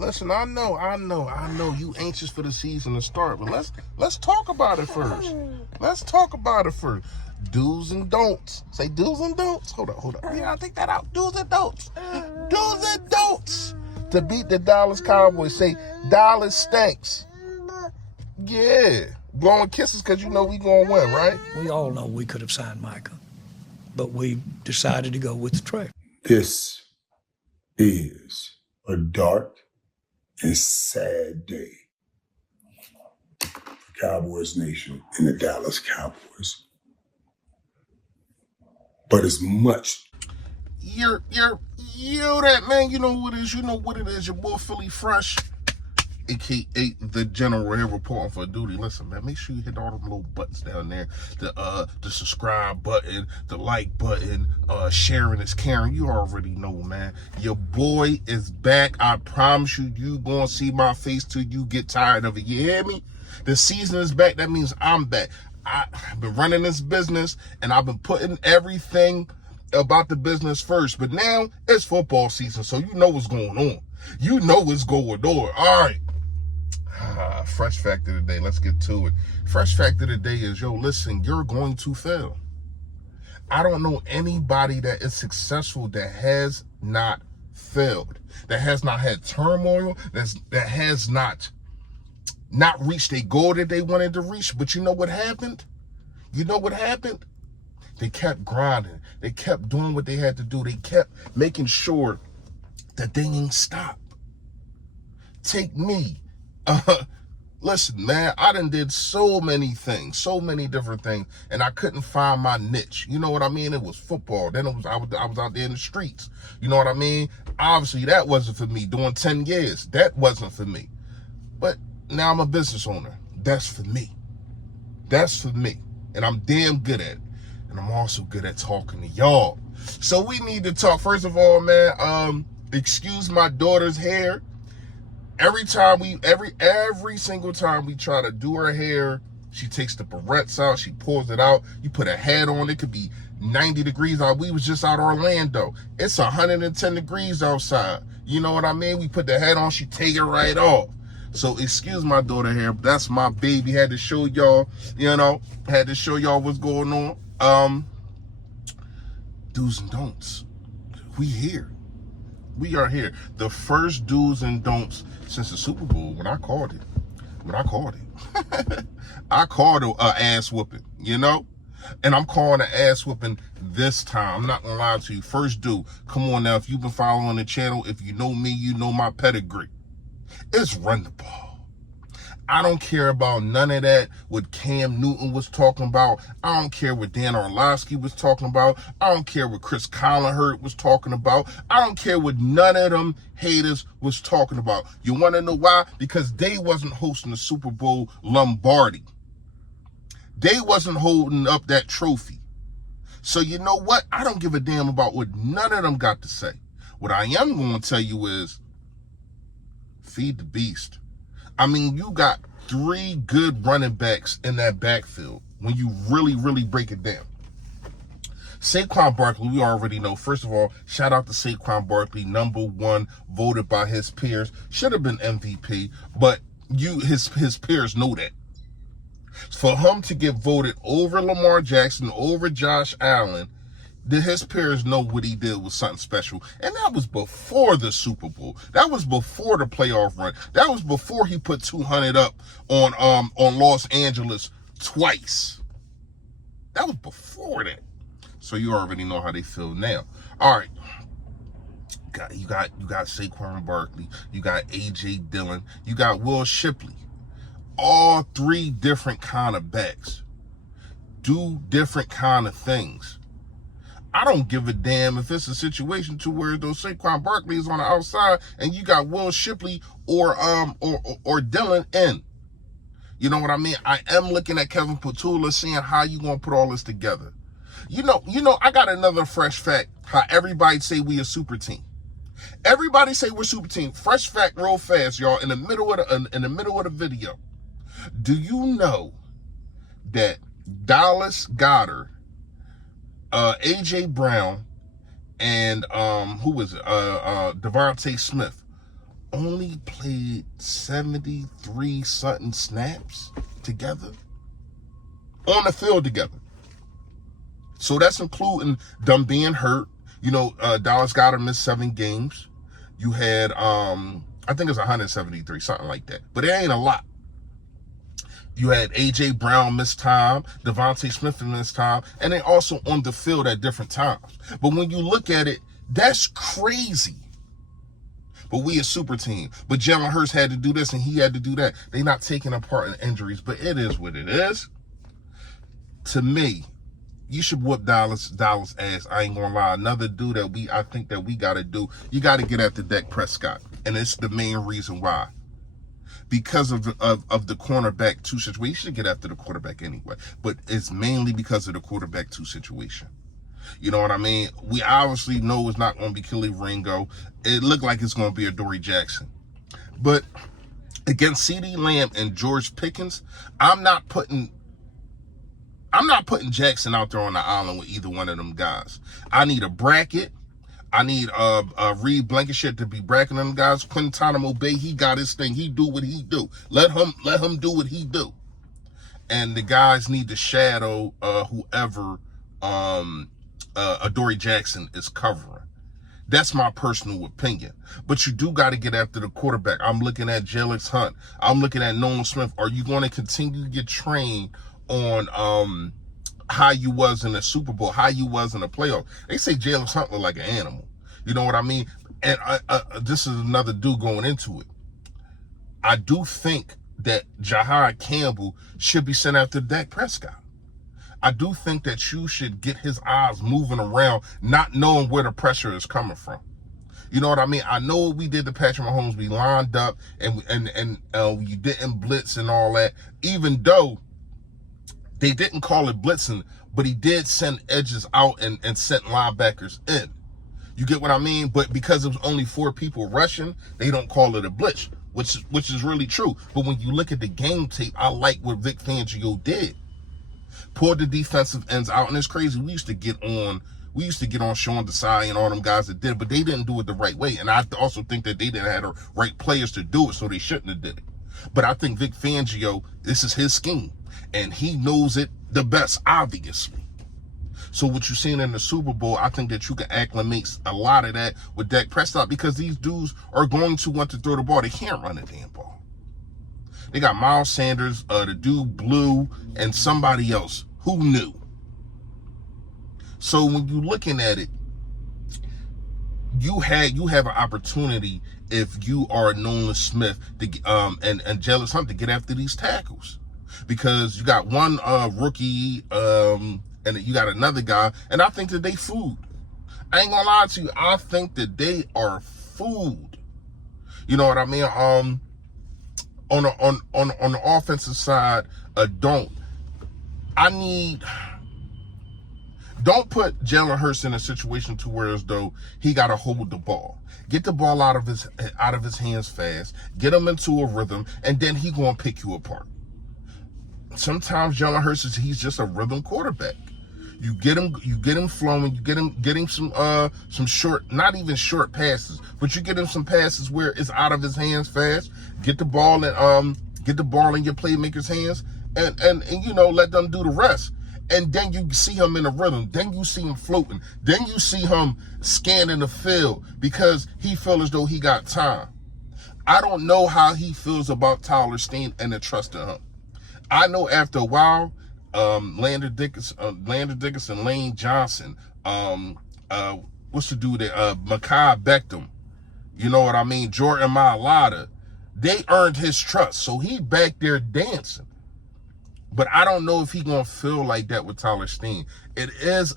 Listen, I know you anxious for the season to start, but let's talk about it first. Let's talk about it first. Do's and don'ts. Say do's and don'ts. Hold up. Yeah, I take that out. Do's and don'ts. Do's and don'ts. To beat the Dallas Cowboys. Say Dallas stinks. Yeah. Blowing kisses because you know we gonna win, right? We all know we could have signed Micah, but we decided to go with the trade. This is a dark and sad day for Cowboys Nation and the Dallas Cowboys. But as much. You're that man. You know what it is. You know what it is. Your boy Philly Fresh, aka the General here reporting for duty. Listen, man, make sure you hit all them little buttons down there. The subscribe button, the like button, sharing is caring. You already know, man. Your boy is back. I promise you, you gonna see my face till you get tired of it. You hear me? The season is back. That means I'm back. I've been running this business and I've been putting everything about the business first, but now it's football season, so you know what's going on. You know what's going on. All right. Fresh fact of the day. Let's get to it. Fresh fact of the day is, listen, you're going to fail. I don't know anybody that is successful that has not failed, that has not had turmoil, that has not reached a goal that they wanted to reach. But you know what happened? They kept grinding. They kept doing what they had to do. They kept making sure that they ain't stop. Take me. Listen, man, I done did so many things, so many different things, and I couldn't find my niche. You know what I mean? It was football. Then I was out there in the streets. You know what I mean? Obviously, that wasn't for me. Doing 10 years, that wasn't for me. But now I'm a business owner. That's for me. And I'm damn good at it. And I'm also good at talking to y'all. So we need to talk. First of all, man, excuse my daughter's hair. Every single time we try to do her hair, she takes the barrettes out, she pulls it out, you put a hat on, it could be 90 degrees out. We was just out Orlando. It's 110 degrees outside. You know what I mean? We put the hat on, she take it right off. So excuse my daughter hair, but that's my baby. Had to show y'all, what's going on. Do's and don'ts. We are here. The first do's and don'ts since the Super Bowl when I called it. I called an ass whooping, and I'm calling an ass whooping this time. I'm not gonna lie to you. First do, come on now. If you've been following the channel, if you know me, you know my pedigree. It's run the ball. I don't care about none of that, what Cam Newton was talking about. I don't care what Dan Orlovsky was talking about. I don't care what Chris Collinhurst was talking about. I don't care what none of them haters was talking about. You want to know why? Because they wasn't hosting the Super Bowl Lombardi. They wasn't holding up that trophy. So you know what? I don't give a damn about what none of them got to say. What I am going to tell you is, feed the beast. I mean, you got 3 good running backs in that backfield when you really, really break it down. Saquon Barkley, we already know. First of all, shout out to Saquon Barkley, #1, voted by his peers. Should have been MVP, but his peers know that. For him to get voted over Lamar Jackson, over Josh Allen, his peers know what he did was something special. And that was before the Super Bowl. That was before the playoff run. That was before he put 200 up on Los Angeles twice. That was before that. So you already know how they feel now. All right. You got Saquon Barkley. You got A.J. Dillon. You got Will Shipley. All 3 different kind of backs. Do different kind of things. I don't give a damn if it's a situation to where those Saquon Barkley is on the outside and you got Will Shipley or Dillon in. You know what I mean? I am looking at Kevin Patula, seeing how you gonna put all this together. You know, I got another fresh fact. How everybody say we a super team. Everybody say we're super team. Fresh fact, real fast, y'all. In the middle of the video, do you know that Dallas Goedert, AJ Brown, and Devontae Smith only played 73 something snaps together on the field together. So that's including them being hurt. You know, Dallas Goedert missed 7 games. You had, I think it's 173, something like that. But it ain't a lot. You had A.J. Brown miss time, Devontae Smith missed time, and they also on the field at different times. But when you look at it, that's crazy. But we a super team. But Jalen Hurts had to do this and he had to do that. They not taking apart in injuries, but it is what it is. To me, you should whoop Dallas ass. I ain't gonna lie. Another dude that I think that we gotta do, you gotta get after Dak Prescott. And it's the main reason why. Because of the cornerback 2 situation. You should get after the quarterback anyway. But it's mainly because of the quarterback 2 situation. You know what I mean? We obviously know it's not going to be Kelly Ringo. It looked like it's going to be a Dory Jackson. But against CeeDee Lamb and George Pickens, I'm not putting Jackson out there on the island with either one of them guys. I need a bracket. I need Reed Blankenship to be bracketing them guys. Quintanamo Bay, he got his thing. He do what he do. Let him do what he do. And the guys need to shadow whoever Adoree Jackson is covering. That's my personal opinion. But you do got to get after the quarterback. I'm looking at Jalen Hunt. I'm looking at Nolan Smith. Are you going to continue to get trained on how you was in the Super Bowl, how you was in the playoff? They say Jalen Hunt look like an animal. You know what I mean? And this is another dude going into it. I do think that Jahad Campbell should be sent after Dak Prescott. I do think that you should get his eyes moving around, not knowing where the pressure is coming from. You know what I mean? I know what we did to Patrick Mahomes. We lined up and you didn't blitz and all that, even though they didn't call it blitzing, but he did send edges out and sent linebackers in. You get what I mean? But because it was only 4 people rushing, they don't call it a blitz, which is really true. But when you look at the game tape, I like what Vic Fangio did. Pulled the defensive ends out, and it's crazy. We used to get on Sean Desai and all them guys that did it, but they didn't do it the right way. And I also think that they didn't have the right players to do it, so they shouldn't have did it. But I think Vic Fangio, this is his scheme, and he knows it the best, obviously. So what you're seeing in the Super Bowl, I think that you can acclimate a lot of that with Dak Prescott, because these dudes are going to want to throw the ball. They can't run the damn ball. They got Miles Sanders, the dude Blue, and somebody else. Who knew? So when you're looking at it, you have an opportunity if you are Nolan Smith to and Jalen Hunt to get after these tackles, because you got one rookie and you got another guy, and I think that they fooled. I ain't gonna lie to you. I think that they are fooled. You know what I mean? On the offensive side, don't put Jalen Hurts in a situation to where as though he got to hold the ball. Get the ball out of his hands fast. Get him into a rhythm, and then he gonna pick you apart. Sometimes Jalen Hurts he's just a rhythm quarterback. You get him flowing. You get him some short, not even short passes, but you get him some passes where it's out of his hands fast. Get the ball in your playmakers' hands, and you know, let them do the rest. And then you see him in a rhythm. Then you see him floating. Then you see him scanning the field because he feels as though he got time. I don't know how he feels about Tyler Steen and the trust in him. I know after a while, Lander Dickinson, Lane Johnson, what's the dude there? Mekhi Beckham, you know what I mean? Jordan Mailata, they earned his trust. So he back there dancing. But I don't know if he gonna feel like that with Tyler Steen. It is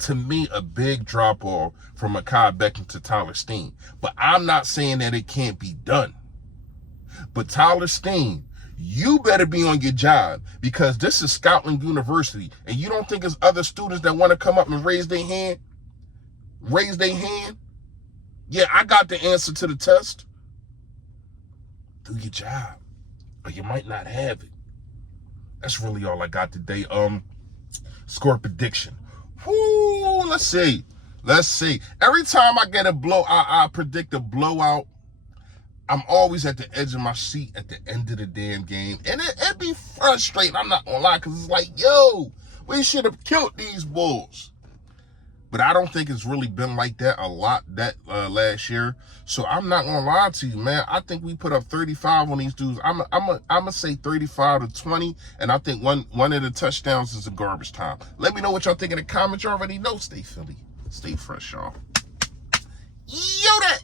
to me a big drop off from Mekhi Beckham to Tyler Steen. But I'm not saying that it can't be done. But Tyler Steen, you better be on your job, because this is Scotland University, and you don't think there's other students that want to come up and raise their hand? Yeah, I got the answer to the test. Do your job, or you might not have it. That's really all I got today. Score prediction. Whoo, let's see. Every time I get a blow, I predict a blowout. I'm always at the edge of my seat at the end of the damn game. And it be frustrating, I'm not gonna lie, because it's like, yo, we should have killed these Bulls. But I don't think it's really been like that a lot that last year. So I'm not gonna lie to you, man. I think we put up 35 on these dudes. I'm gonna say 35 to 20, and I think one of the touchdowns is a garbage time. Let me know what y'all think in the comments. You already know. Stay Philly, stay fresh, y'all. Yo, that.